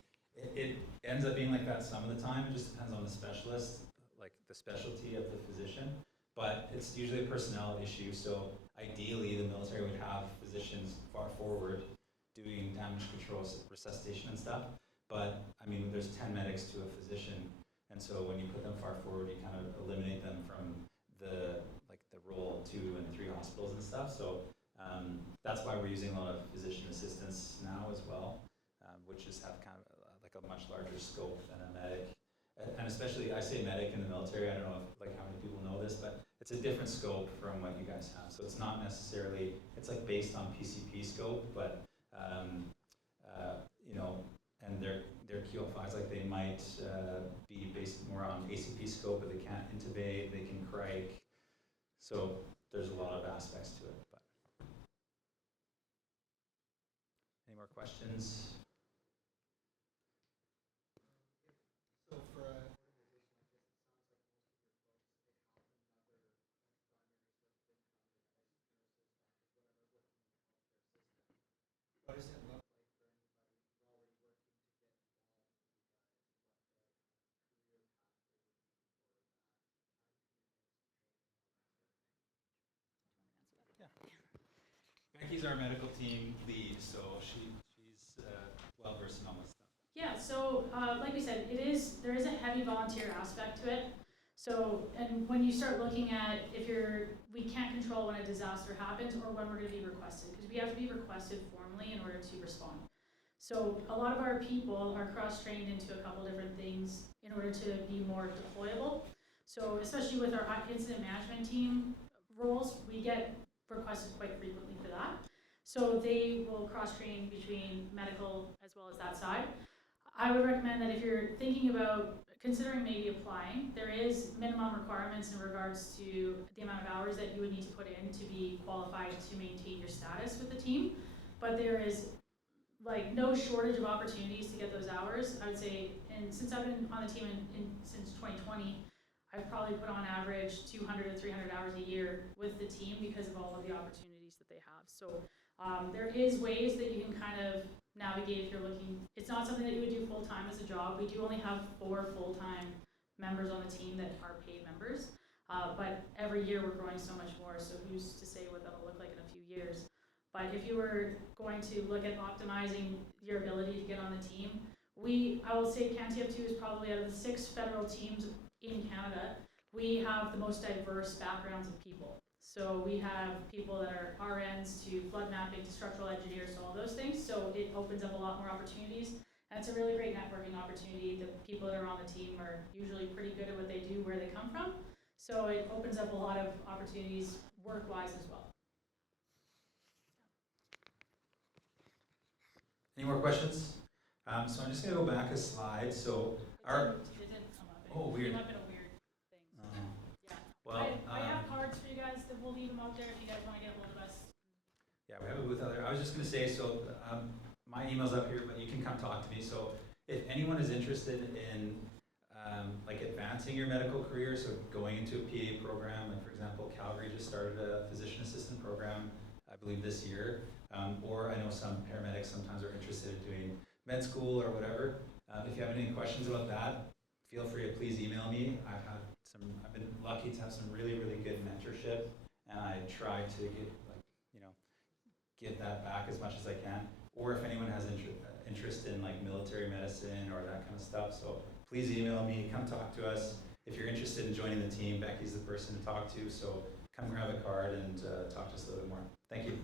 it ends up being like that some of the time. It just depends on the specialist, like the specialty of the physician. But it's usually a personnel issue. So ideally, the military would have physicians far forward doing damage control, resuscitation and stuff. But I mean, there's 10 medics to a physician, and so when you put them far forward, you kind of eliminate them from the role 2 and 3 hospitals and stuff. So that's why we're using a lot of physician assistants now as well, which just have kind of like a much larger scope than a medic. And especially, I say medic in the military, I don't know if, like how many people know this, but it's a different scope from what you guys have. So it's not necessarily, it's like based on PCP scope, but you know, and their QL5s, like they might be based more on ACP scope, but they can't intubate, they can crike. So there's a lot of aspects to it. But any more questions? So for a what does it look like for anybody who's already working to get involved with you guys? What the career path they're looking for, that time commitment, some training, all that sort of thing? Yeah. Becky's our medical team lead, so she's well versed in all this stuff. Yeah, so like we said, there is a heavy volunteer aspect to it. So, and when you start looking at we can't control when a disaster happens or when we're going to be requested, because we have to be requested formally in order to respond. So a lot of our people are cross-trained into a couple different things in order to be more deployable. So especially with our incident management team roles, we get requested quite frequently for that. So they will cross-train between medical as well as that side. I would recommend that if you're thinking about considering maybe applying, there is minimum requirements in regards to the amount of hours that you would need to put in to be qualified to maintain your status with the team. But there is like no shortage of opportunities to get those hours. I would say, and since I've been on the team since 2020, I've probably put on average 200 to 300 hours a year with the team because of all of the opportunities that they have. So there is ways that you can kind of navigate if you're looking. It's not something that you would do full time as a job. We do only have 4 full-time members on the team that are paid members, but every year we're growing so much more. So who's to say what that'll look like in a few years? But if you were going to look at optimizing your ability to get on the team, I will say CANTF2 is probably out of the 6 federal teams in Canada, we have the most diverse backgrounds of people. So we have people that are RNs to flood mapping to structural engineers to all those things. So it opens up a lot more opportunities. And it's a really great networking opportunity. The people that are on the team are usually pretty good at what they do, where they come from. So it opens up a lot of opportunities work-wise as well. Any more questions? So I'm just going to go back a slide. So It didn't come up. Oh, weird. It came up in a weird thing. Yeah. Well, I have cards for you guys that we'll leave them out there if you guys want to get a hold of us. yeah, we have a booth out there. I was just going to say, so my email's up here, but you can come talk to me. So if anyone is interested in like advancing your medical career, so going into a PA program, like for example, Calgary just started a physician assistant program, I believe this year, or I know some paramedics sometimes are interested in doing med school or whatever. If you have any questions about that, feel free to please email me. I've been lucky to have some really, really good mentorship, and I try to give that back as much as I can. Or if anyone has interest in like military medicine or that kind of stuff, so please email me, come talk to us. If you're interested in joining the team, Becky's the person to talk to, so come grab a card and talk to us a little bit more. Thank you.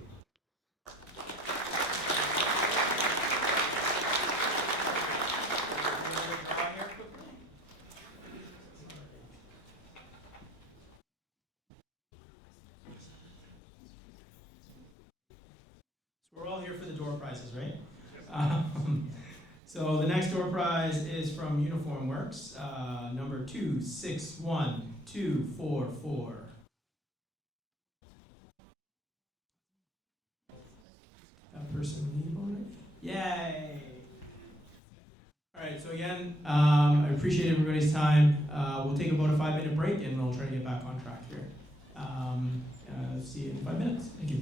So we're all here for the door prizes, right? So the next door prize is from Uniform Works, number 261244. That person leave on it? Yay! All right, so again, I appreciate everybody's time. We'll take about a 5-minute break and we'll try to get back on track here. See you in 5 minutes. Thank you.